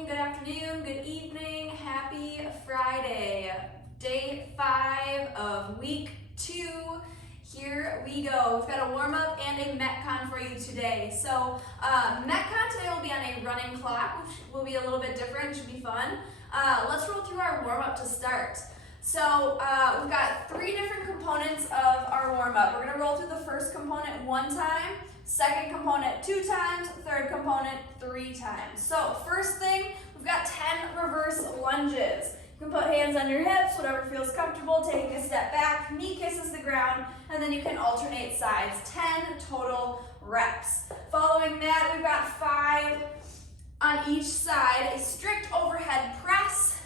morning, good afternoon, good evening, happy Friday. Day 5 of week 2. Here we go. We've got a warm-up and a Metcon for you today. So Metcon today will be on a running clock, which will be a little bit different, should be fun. Let's roll through our warm-up to start. So we've got 3 different components of our warm-up. We're going to roll through the first component 1 time, second component 2 times, third component 3 times. So first thing, we've got 10 reverse lunges. You can put hands on your hips, whatever feels comfortable, taking a step back, knee kisses the ground, and then you can alternate sides. 10 total reps. Following that, we've got 5 on each side, a strict overhead press.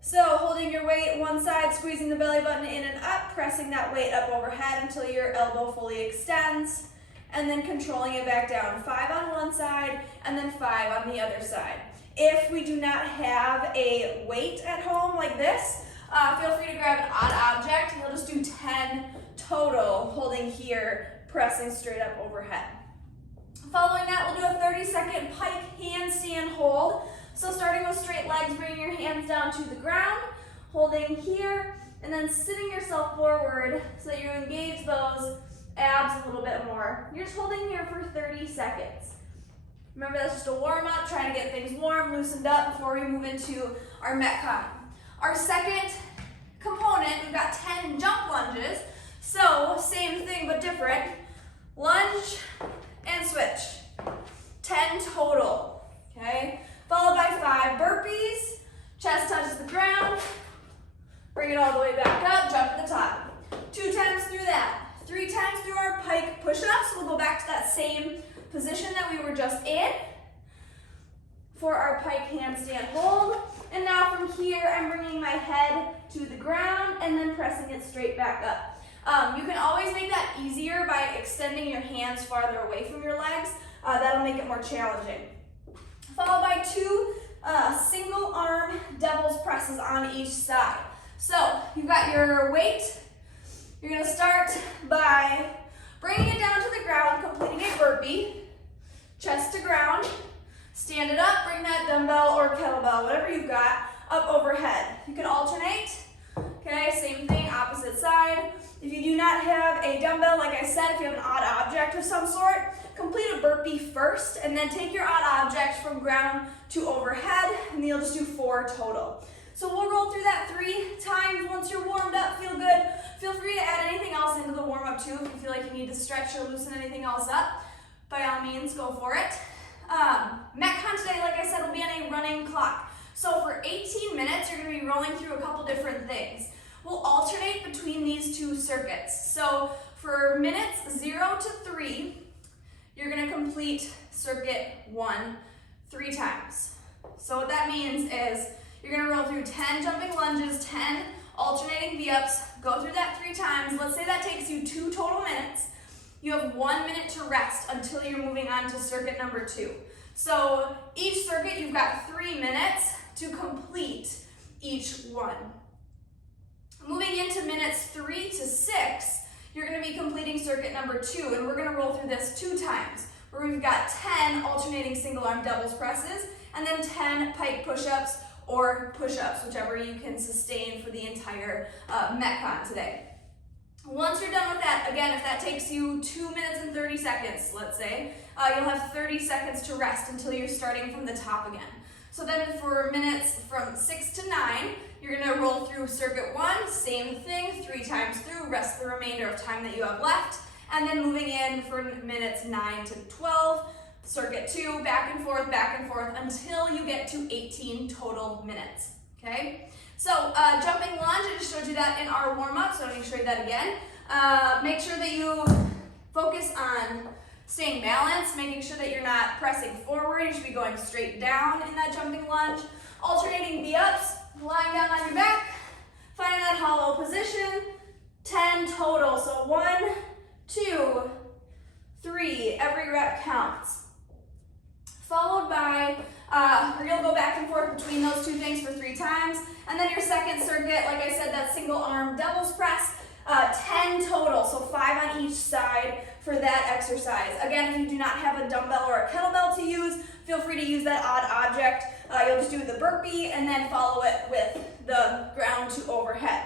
So holding your weight one side, squeezing the belly button in and up, pressing that weight up overhead until your elbow fully extends, and then controlling it back down. 5 on one side, and then 5 on the other side. If we do not have a weight at home like this, feel free to grab an odd object. We'll just do 10 total, holding here, pressing straight up overhead. Following that, we'll do a 30-second pike handstand hold. So starting with straight legs, bringing your hands down to the ground, holding here, and then sitting yourself forward so that you engage those abs a little bit more. You're just holding here for 30 seconds. Remember, that's just a warm-up, trying to get things warm, loosened up before we move into our Metcon. Our second component, we've got 10 jump lunges. So same thing but different. Lunge and switch. 10 total, okay? Followed by 5 burpees. Chest touches the ground. Bring it all the way back up, jump to the top. 2 times through that. 3 times through our pike push-ups. We'll go back to that same position that we were just in for our pike handstand hold. And now from here, I'm bringing my head to the ground and then pressing it straight back up. You can always make that easier by extending your hands farther away from your legs. That'll make it more challenging. Followed by 2 single arm devil's presses on each side. So you've got your weight. You're going to start by bringing it down to the ground, completing a burpee, chest to ground, stand it up, bring that dumbbell or kettlebell, whatever you've got, up overhead. You can alternate, okay, same thing, opposite side. If you do not have a dumbbell, like I said, if you have an odd object of some sort, complete a burpee first, and then take your odd object from ground to overhead, and then you'll just do 4 total. So we'll roll through that 3 times. Once you're warmed up, feel good. Feel free to add anything else into the warm-up too. If you feel like you need to stretch or loosen anything else up, by all means, go for it. Metcon today, like I said, will be on a running clock. So for 18 minutes, you're going to be rolling through a couple different things. We'll alternate between these 2 circuits. So for minutes 0 to 3, you're going to complete circuit 1 3 times. So what that means is you're going to roll through 10 jumping lunges, 10 alternating V-ups, go through that 3 times. Let's say that takes you 2 total minutes. You have 1 minute to rest until you're moving on to circuit number 2. So each circuit, you've got 3 minutes to complete each one. Moving into minutes 3 to 6, you're going to be completing circuit number 2, and we're going to roll through this 2 times, where we've got 10 alternating single arm doubles presses, and then 10 pike push-ups or push-ups, whichever you can sustain for the entire Metcon today. Once you're done with that, again, if that takes you 2 minutes and 30 seconds, let's say, you'll have 30 seconds to rest until you're starting from the top again. So then for minutes from 6 to 9, you're going to roll through circuit 1, same thing, 3 times through, rest the remainder of time that you have left, and then moving in for minutes 9 to 12, circuit 2, back and forth, until you get to 18 total minutes, okay? So jumping lunge, I just showed you that in our warm-up, so I'm going to show you that again. Make sure that you focus on staying balanced, making sure that you're not pressing forward. You should be going straight down in that jumping lunge. Alternating V-ups, lying down on your back, finding that hollow position. 10 total, so 1, 2, 3, every rep counts. Followed by, you'll go back and forth between those 2 things for 3 times. And then your second circuit, like I said, that single arm devil's press, 10 total, so 5 on each side for that exercise. Again, if you do not have a dumbbell or a kettlebell to use, feel free to use that odd object You'll just do the burpee and then follow it with the ground to overhead.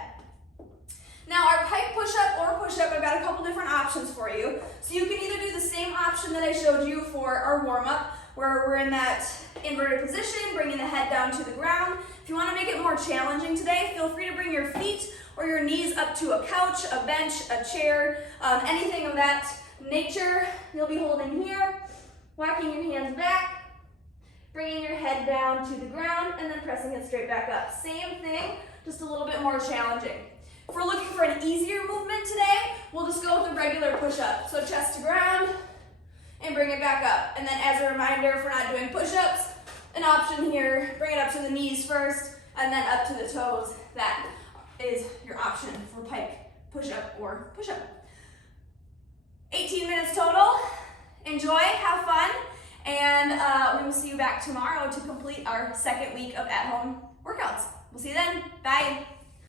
Now our pike push-up or push-up, I've got a couple different options for you. So you can either do the same option that I showed you for our warm-up, where we're in that inverted position, bringing the head down to the ground. If you want to make it more challenging today, feel free to bring your feet or your knees up to a couch, a bench, a chair, anything of that nature. You'll be holding here, walking your hands back, bringing your head down to the ground, and then pressing it straight back up. Same thing, just a little bit more challenging. If we're looking for an easier movement today, we'll just go with the regular push-up. So chest to ground, and bring it back up. And then as a reminder, if we're not doing push-ups, an option here, bring it up to the knees first, and then up to the toes. That is your option for pike push-up or push-up. 18 minutes total. Enjoy, have fun, and we will see you back tomorrow to complete our second week of at-home workouts. We'll see you then. Bye.